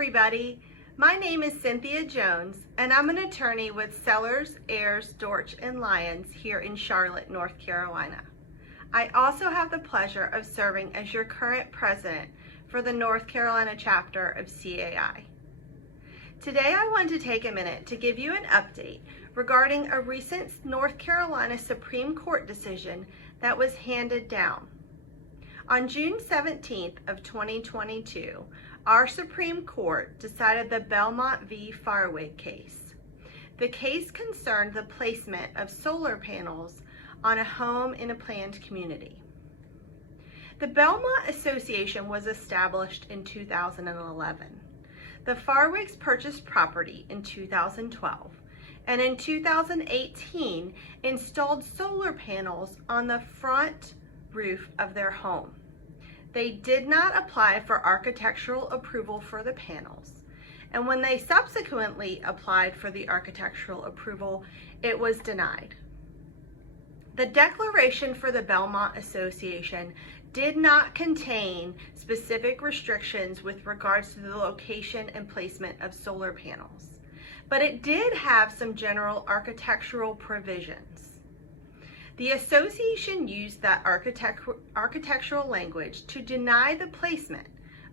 everybody. My name is Cynthia Jones, and I'm an attorney with Sellers, Ayers, Dortch & Lyons here in Charlotte, North Carolina. I also have the pleasure of serving as your current president for the North Carolina chapter of CAI. Today I want to take a minute to give you an update regarding a recent North Carolina Supreme Court decision that was handed down. On June 17th of 2022, our Supreme Court decided the Belmont v. Farwig case. The case concerned the placement of solar panels on a home in a planned community. The Belmont Association was established in 2011. The Farwigs purchased property in 2012, and in 2018 installed solar panels on the front roof of their home. They did not apply for architectural approval for the panels, and when they subsequently applied for the architectural approval, it was denied. The declaration for the Belmont Association did not contain specific restrictions with regards to the location and placement of solar panels, but it did have some general architectural provisions. The association used that architectural language to deny the placement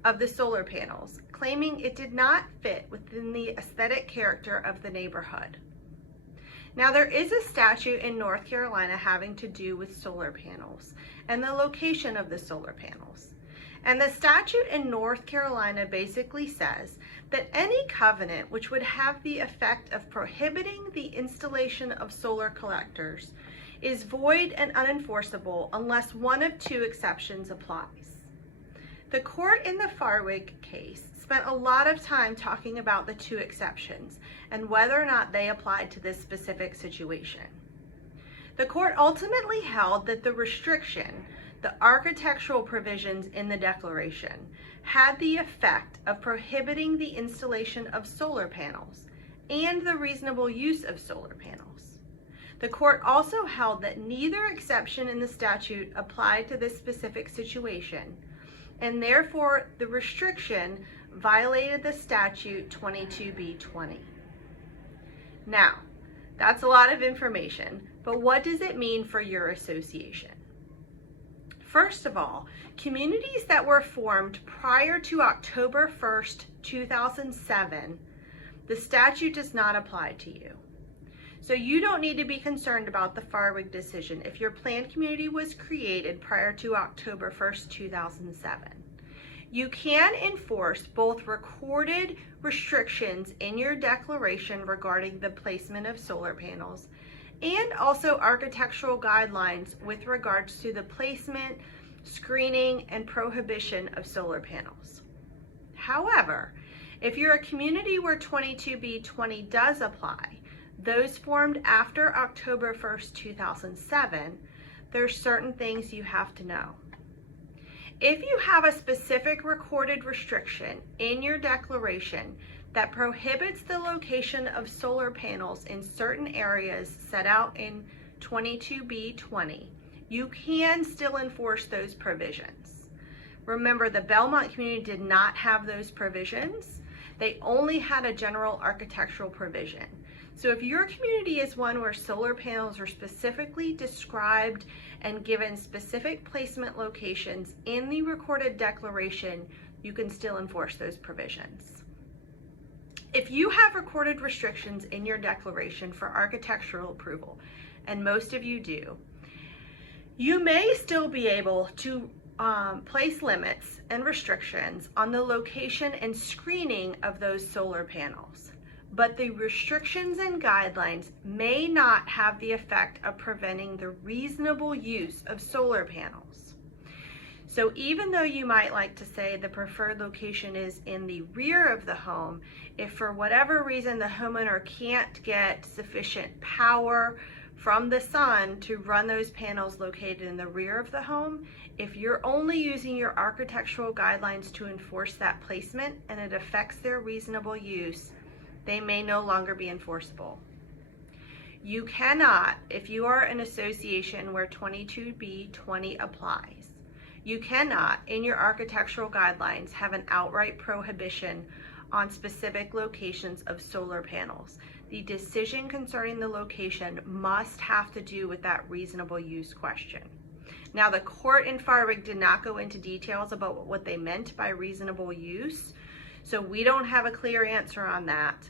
of the solar panels, claiming it did not fit within the aesthetic character of the neighborhood. Now, there is a statute in North Carolina having to do with solar panels and the location of the solar panels. And the statute in North Carolina basically says that any covenant which would have the effect of prohibiting the installation of solar collectors is void and unenforceable unless one of two exceptions applies. The court in the Farwig case spent a lot of time talking about the two exceptions and whether or not they applied to this specific situation. The court ultimately held that the restriction, the architectural provisions in the declaration, had the effect of prohibiting the installation of solar panels and the reasonable use of solar panels. The court also held that neither exception in the statute applied to this specific situation, and therefore the restriction violated the statute 22B20. Now, that's a lot of information, but what does it mean for your association? First of all, communities that were formed prior to October 1st, 2007, the statute does not apply to you. So you don't need to be concerned about the Farwig decision if your planned community was created prior to October 1st, 2007. You can enforce both recorded restrictions in your declaration regarding the placement of solar panels and also architectural guidelines with regards to the placement, screening, and prohibition of solar panels. However, if you're a community where 22B20 does apply, those formed after October 1st, 2007, there's certain things you have to know. If you have a specific recorded restriction in your declaration that prohibits the location of solar panels in certain areas set out in 22B20, you can still enforce those provisions. Remember, the Belmont community did not have those provisions. They only had a general architectural provision. So if your community is one where solar panels are specifically described and given specific placement locations in the recorded declaration, you can still enforce those provisions. If you have recorded restrictions in your declaration for architectural approval, and most of you do, you may still be able to place limits and restrictions on the location and screening of those solar panels. But the restrictions and guidelines may not have the effect of preventing the reasonable use of solar panels. So even though you might like to say the preferred location is in the rear of the home, if for whatever reason the homeowner can't get sufficient power from the sun to run those panels located in the rear of the home, if you're only using your architectural guidelines to enforce that placement and it affects their reasonable use, they may no longer be enforceable. You cannot, if you are an association where 22B20 applies, you cannot, in your architectural guidelines, have an outright prohibition on specific locations of solar panels. The decision concerning the location must have to do with that reasonable use question. Now, the court in Farbach did not go into details about what they meant by reasonable use, so we don't have a clear answer on that.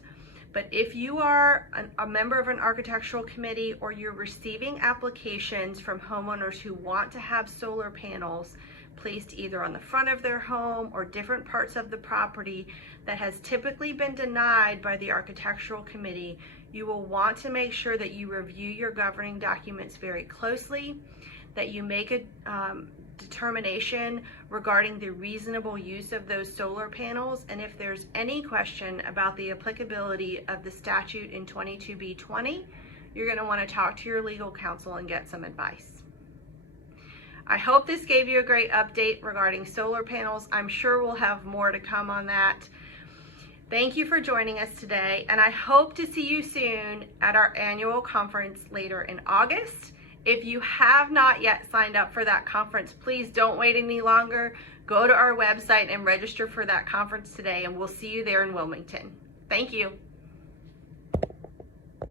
But if you are a member of an architectural committee or you're receiving applications from homeowners who want to have solar panels placed either on the front of their home or different parts of the property that has typically been denied by the architectural committee, you will want to make sure that you review your governing documents very closely, that you make a determination regarding the reasonable use of those solar panels, and if there's any question about the applicability of the statute in 22B20, you're going to want to talk to your legal counsel and get some advice. I hope this gave you a great update regarding solar panels. I'm sure we'll have more to come on that. Thank you for joining us today, and I hope to see you soon at our annual conference later in August. If you have not yet signed up for that conference, please don't wait any longer. Go to our website and register for that conference today, and we'll see you there in Wilmington. Thank you.